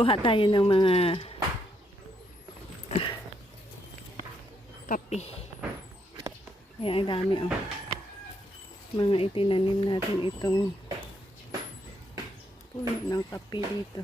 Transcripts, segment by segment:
kuha tayo ng mga kape. Ayan, ang dami oh. Mga itinanim natin itong puno ng kape dito.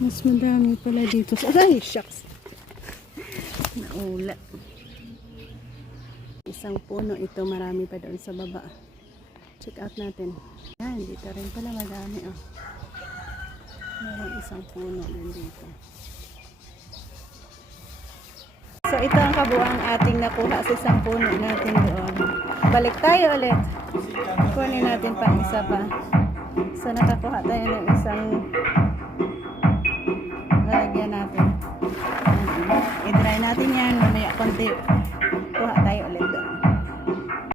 Mas madami pala dito. Ay, shucks. Naula. Isang puno ito. Marami pa doon sa baba. Check out natin. Yan, dito rin pala madami. Oh. Mayroong isang puno din dito. So, ito ang kabuang ating nakuha sa isang puno natin doon. Balik tayo ulit. Kunin natin pa isa pa. So, nakakuha tayo ng isang lagyan natin. I-dry natin yan. Mamaya konti.